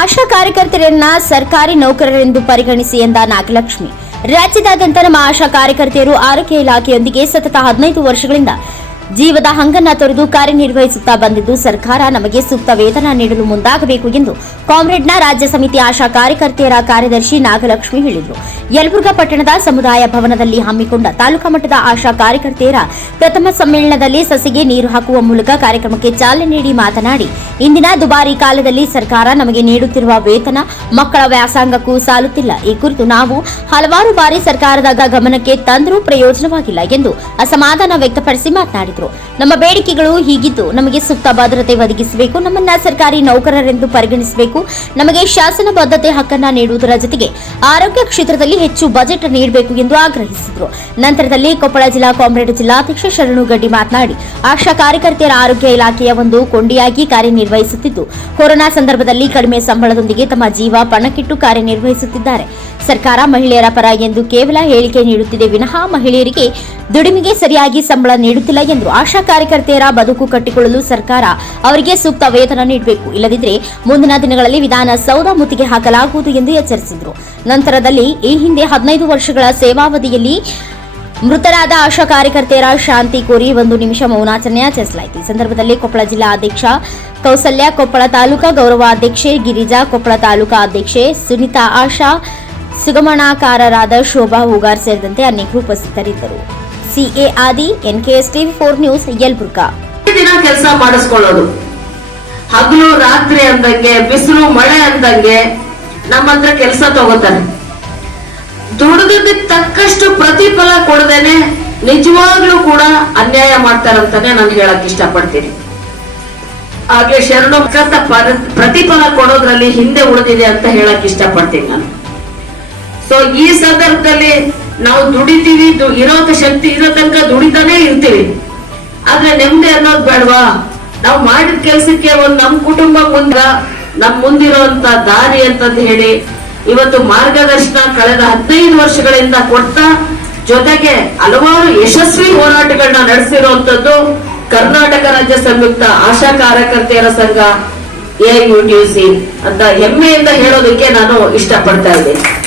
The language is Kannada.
ಆಶಾ ಕಾರ್ಯಕರ್ತೆಯರನ್ನ ಸರ್ಕಾರಿ ನೌಕರರೆಂದು ಪರಿಗಣಿಸಿ ಎಂದ ನಾಗಲಕ್ಷ್ಮಿ. ರಾಜ್ಯದಾದ್ಯಂತ ನಮ್ಮ ಆಶಾ ಕಾರ್ಯಕರ್ತೆಯರು ಆರೋಗ್ಯ ಇಲಾಖೆಯೊಂದಿಗೆ ಸತತ ಹದಿನೈದು ವರ್ಷಗಳಿಂದ ಜೀವದ ಹಂಗನ್ನ ತೊರೆದು ಕಾರ್ಯನಿರ್ವಹಿಸುತ್ತಾ ಬಂದಿದ್ದು ಸರ್ಕಾರ ನಮಗೆ ಸೂಕ್ತ ವೇತನ ನೀಡಲು ಮುಂದಾಗಬೇಕು ಎಂದು ಕಾಮ್ರೇಡ್ನ ರಾಜ್ಯ ಸಮಿತಿ ಆಶಾ ಕಾರ್ಯಕರ್ತೆಯರ ಕಾರ್ಯದರ್ಶಿ ನಾಗಲಕ್ಷ್ಮಿ ಹೇಳಿದರು. ಯಲಬುರ್ಗಾ ಪಟ್ಟಣದ ಸಮುದಾಯ ಭವನದಲ್ಲಿ ಹಮ್ಮಿಕೊಂಡ ತಾಲೂಕಾ ಮಟ್ಟದ ಆಶಾ ಕಾರ್ಯಕರ್ತೆಯರ ಪ್ರಥಮ ಸಮ್ಮೇಳನದಲ್ಲಿ ಸಸಿಗೆ ನೀರು ಹಾಕುವ ಮೂಲಕ ಕಾರ್ಯಕ್ರಮಕ್ಕೆ ಚಾಲನೆ ನೀಡಿ ಮಾತನಾಡಿ, ಇಂದಿನ ದುಬಾರಿ ಕಾಲದಲ್ಲಿ ಸರ್ಕಾರ ನಮಗೆ ನೀಡುತ್ತಿರುವ ವೇತನ ಮಕ್ಕಳ ವ್ಯಾಸಂಗಕ್ಕೂ ಸಾಲುತ್ತಿಲ್ಲ. ಈ ಕುರಿತು ನಾವು ಹಲವಾರು ಬಾರಿ ಸರ್ಕಾರದ ಗಮನಕ್ಕೆ ತಂದರೂ ಪ್ರಯೋಜನವಾಗಿಲ್ಲ ಎಂದು ಅಸಮಾಧಾನ ವ್ಯಕ್ತಪಡಿಸಿ ಮಾತನಾಡಿದರು. ನಮ್ಮ ಬೇಡಿಕೆಗಳು ಹೀಗಿದ್ದು, ನಮಗೆ ಸೂಕ್ತ ಭದ್ರತೆ ಒದಗಿಸಬೇಕು, ನಮ್ಮನ್ನ ಸರ್ಕಾರಿ ನೌಕರರೆಂದು ಪರಿಗಣಿಸಬೇಕು, ನಮಗೆ ಶಾಸನ ಬದ್ಧತೆ ಹಕ್ಕನ್ನ ನೀಡುವುದರ ಜೊತೆಗೆ ಆರೋಗ್ಯ ಕ್ಷೇತ್ರದಲ್ಲಿ ಹೆಚ್ಚು ಬಜೆಟ್ ನೀಡಬೇಕು ಎಂದು ಆಗ್ರಹಿಸಿದ್ರು. ನಂತರದಲ್ಲಿ ಕೊಪ್ಪಳ ಜಿಲ್ಲಾ, ಕಾಮ್ರೇಡ್ ಜಿಲ್ಲಾಧ್ಯಕ್ಷ ಶರಣು ಗಡ್ಡಿ ಮಾತನಾಡಿ, ಆಶಾ ಕಾರ್ಯಕರ್ತೆಯರ ಆರೋಗ್ಯ ಇಲಾಖೆಯ ಒಂದು ಕೊಂಡಿಯಾಗಿ ಕಾರ್ಯನಿರ್ವಹಿಸುತ್ತಿದ್ದು, ಕೊರೋನಾ ಸಂದರ್ಭದಲ್ಲಿ ಕಡಿಮೆ ಸಂಬಳದೊಂದಿಗೆ ತಮ್ಮ ಜೀವ ಪಣಕ್ಕಿಟ್ಟು ಕಾರ್ಯನಿರ್ವಹಿಸುತ್ತಿದ್ದಾರೆ. ಸರ್ಕಾರ ಮಹಿಳೆಯರ ಪರ ಎಂದು ಕೇವಲ ಹೇಳಿಕೆ ನೀಡುತ್ತಿದೆ ವಿನಃ ಮಹಿಳೆಯರಿಗೆ ದುಡಿಮೆಗೆ ಸರಿಯಾಗಿ ಸಂಬಳ ನೀಡುತ್ತಿಲ್ಲ ಎಂದರು ಆಶಾ ಕಾರ್ಯಕರ್ತೆಯರ ಬದುಕು ಕಟ್ಟಿಕೊಳ್ಳಲು ಸರ್ಕಾರ ಅವರಿಗೆ ಸೂಕ್ತ ವೇತನ ನೀಡಬೇಕು. ಇಲ್ಲದಿದ್ದರೆ ಮುಂದಿನ ದಿನಗಳಲ್ಲಿ ವಿಧಾನಸೌಧ ಮುತ್ತಿಗೆ ಹಾಕಲಾಗುವುದು ಎಂದು ಎಚ್ಚರಿಸಿದರು. ನಂತರದಲ್ಲಿ ಈ ಹಿಂದೆ ಹದಿನೈದು ವರ್ಷಗಳ ಸೇವಾವಧಿಯಲ್ಲಿ ಮೃತರಾದ ಆಶಾ ಕಾರ್ಯಕರ್ತೆಯರ ಶಾಂತಿ ಕೋರಿ ಒಂದು ನಿಮಿಷ ಮೌನಾಚರಣೆ ಆಚರಿಸಲಾಯಿತು. ಈ ಸಂದರ್ಭದಲ್ಲಿ ಕೊಪ್ಪಳ ಜಿಲ್ಲಾ ಅಧ್ಯಕ್ಷ ಕೌಸಲ್ಯ, ಕೊಪ್ಪಳ ತಾಲೂಕಾ ಗೌರವಾಧ್ಯಕ್ಷೆ ಗಿರಿಜಾ, ಕೊಪ್ಪಳ ತಾಲೂಕಾ ಅಧ್ಯಕ್ಷೆ ಸುನಿತಾ, ಆಶಾ, ಸುಗಮಣಾಕಾರರಾದ ಶೋಭಾ, ಹೂಗಾರ್ ಸೇರಿದಂತೆ ಅನೇಕರು ಉಪಸ್ಥಿತರಿದ್ದರು. ಸಿಎ ಆದಿ S TV four news, Yelburga. ದಿನ ಕೆಲಸ ಮಾಡಿಸ್ಕೊಳ್ಳೋದು. ಹಗಲು ರಾತ್ರಿ ಅಂದಂಗೆ, ಬಿಸಿಲು ಮಳೆ ಅಂದಂಗೆ ನಮ್ಮ ಹತ್ರ ಕೆಲಸ ತಗೋತಾರೆ ದುಡಿದಕ್ಕೆ ತಕ್ಕಷ್ಟು ಪ್ರತಿಫಲ ಕೊಡದೇನೆ ನಿಜವಾಗ್ಲೂ ಕೂಡ ಅನ್ಯಾಯ ಮಾಡ್ತಾರಂತಾನೆ ನಾನು ಹೇಳಕ್ ಇಷ್ಟಪಡ್ತೀನಿ. ಹಾಗೆ ಶರಣು ಪ್ರತಿಫಲ ಕೊಡೋದ್ರಲ್ಲಿ ಹಿಂದೆ ಉಳಿದಿದೆ ಅಂತ ಹೇಳಕ್ ಇಷ್ಟಪಡ್ತೀನಿ ನಾನು. ಸೊ ಈ ಸಂದರ್ಭದಲ್ಲಿ ನಾವು ದುಡಿತೀವಿ, ದು- ಇರೋಂಥ ಶಕ್ತಿ ಇರೋ ತನಕ ದುಡಿತಾನೆ ಇರ್ತೀವಿ. ಆದ್ರೆ ನೆಮ್ಮದಿ ಅನ್ನೋದು ಬೇಡವಾ? ನಾವು ಮಾಡಿದ ಕೆಲಸಕ್ಕೆ ಒಂದು ನಮ್ಮ ಕುಟುಂಬ ಮುಂದ, ನಮ್ ಮುಂದಿರುವಂತ ದಾರಿ ಅಂತಂದು ಹೇಳಿ, ಇವತ್ತು ಮಾರ್ಗದರ್ಶನ ಕಳೆದ ಹದಿನೈದು ವರ್ಷಗಳಿಂದ ಕೊಡ್ತಾ, ಜೊತೆಗೆ ಹಲವಾರು ಯಶಸ್ವಿ ಹೋರಾಟಗಳನ್ನ ನಡೆಸಿರುವಂತದ್ದು ಕರ್ನಾಟಕ ರಾಜ್ಯ ಸಂಯುಕ್ತ ಆಶಾ ಕಾರ್ಯಕರ್ತೆಯರ ಸಂಘ ಎ ಯು ಟಿ ಸಿ ಅಂತ ಹೆಮ್ಮೆಯಿಂದ ಹೇಳೋದಕ್ಕೆ ನಾನು ಇಷ್ಟಪಡ್ತಾ ಇದ್ದೀನಿ.